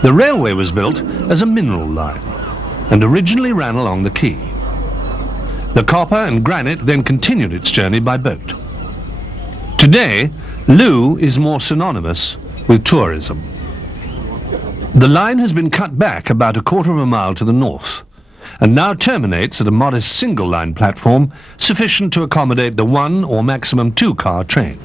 The railway was built as a mineral line and originally ran along the quay. The copper and granite then continued its journey by boat. Today, Looe is more synonymous with tourism. The line has been cut back about a quarter of a mile to the north and now terminates at a modest single-line platform sufficient to accommodate the 1 or maximum 2-car train.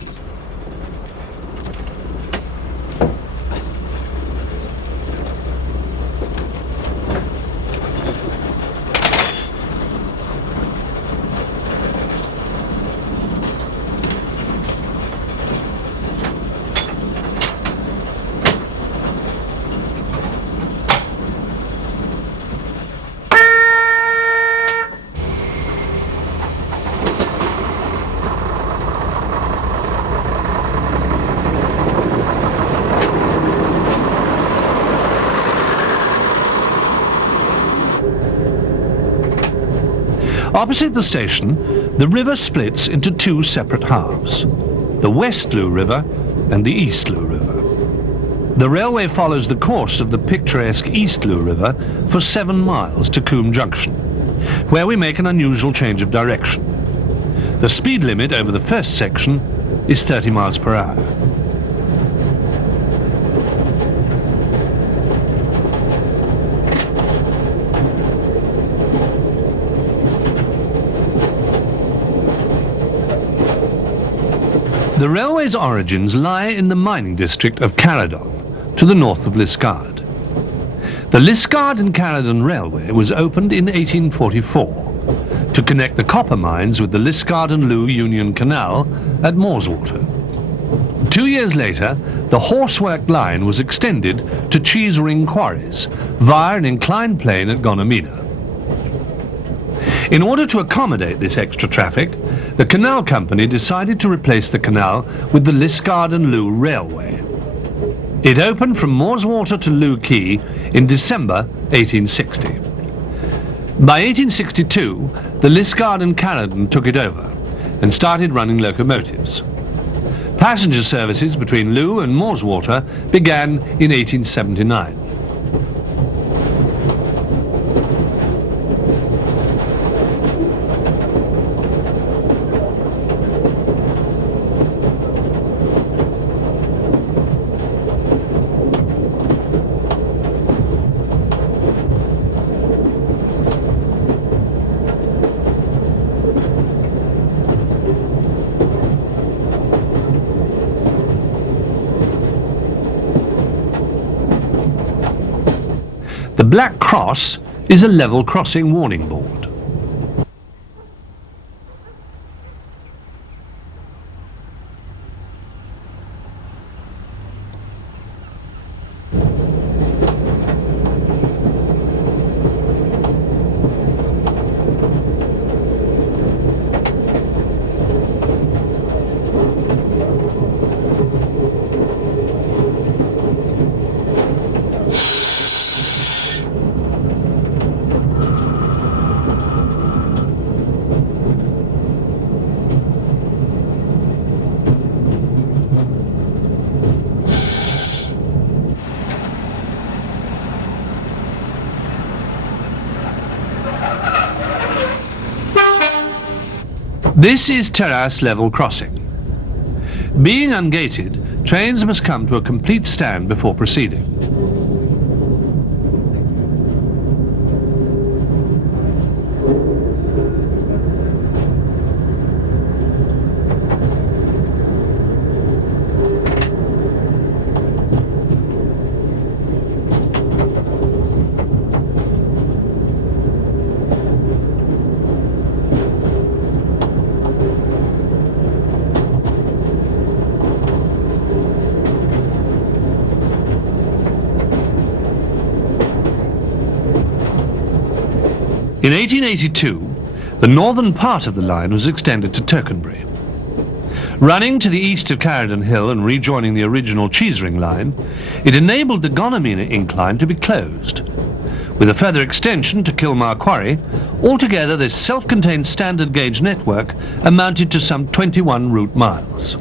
Opposite the station, the river splits into 2 separate halves, the West Looe River and the East Looe River. The railway follows the course of the picturesque East Looe River for 7 miles to Combe Junction, where we make an unusual change of direction. The speed limit over the first section is 30 miles per hour. The railway's origins lie in the mining district of Caradon, to the north of Liskeard. The Liskeard and Caradon Railway was opened in 1844 to connect the copper mines with the Liskeard and Looe Union Canal at Moorswater. 2 years later, the horsework line was extended to Cheese Ring quarries via an inclined plane at Gonomina. In order to accommodate this extra traffic, the canal company decided to replace the canal with the Liskeard and Looe Railway. It opened from Moorswater to Looe Quay in December 1860. By 1862, the Liskeard and Caradon took it over and started running locomotives. Passenger services between Looe and Moorswater began in 1879. The black cross is a level crossing warning board. This is terrace level crossing. Being ungated, trains must come to a complete stand before proceeding. In 1882, the northern part of the line was extended to Tercanbury. Running to the east of Caradon Hill and rejoining the original Cheese Ring line, it enabled the Gonomina incline to be closed. With a further extension to Kilmar Quarry, altogether this self-contained standard gauge network amounted to some 21 route miles.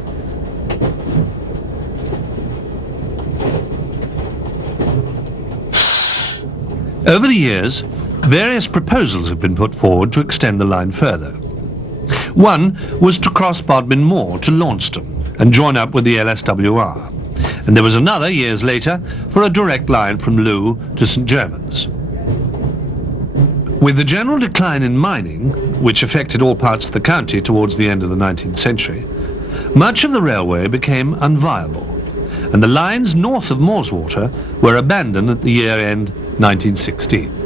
Over the years, various proposals have been put forward to extend the line further. One was to cross Bodmin Moor to Launceston and join up with the LSWR. And there was another, years later, for a direct line from Looe to St Germans. With the general decline in mining, which affected all parts of the county towards the end of the 19th century, much of the railway became unviable, and the lines north of Moorswater were abandoned at the year-end 1916.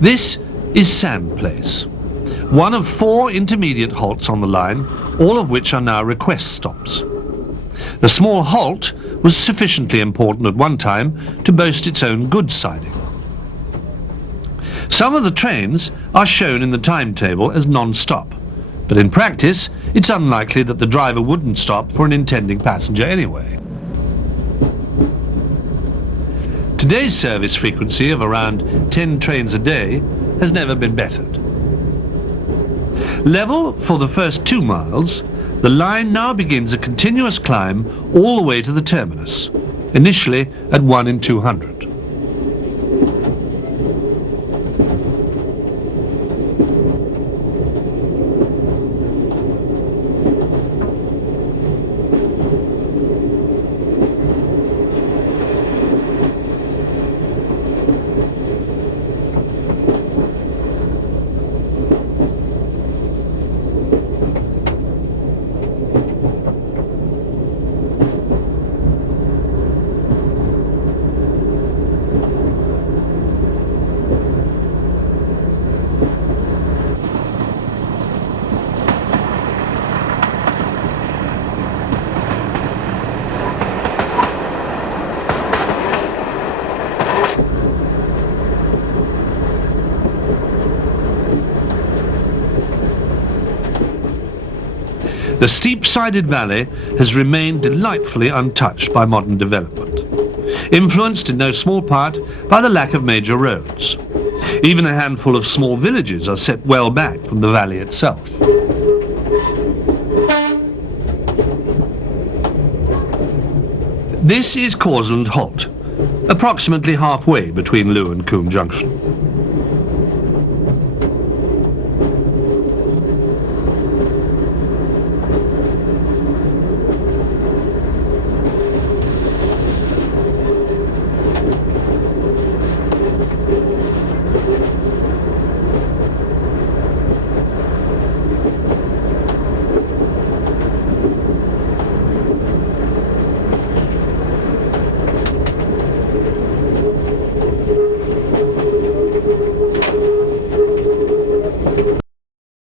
This is Sand Place, one of 4 intermediate halts on the line, all of which are now request stops. The small halt was sufficiently important at one time to boast its own goods siding. Some of the trains are shown in the timetable as non-stop, but in practice it's unlikely that the driver wouldn't stop for an intending passenger anyway. Today's service frequency of around 10 trains a day has never been bettered. Level for the first 2 miles, the line now begins a continuous climb all the way to the terminus, initially at 1 in 200. The steep-sided valley has remained delightfully untouched by modern development, influenced in no small part by the lack of major roads. Even a handful of small villages are set well back from the valley itself. This is Cawsland Halt, approximately halfway between Looe and Coombe Junction.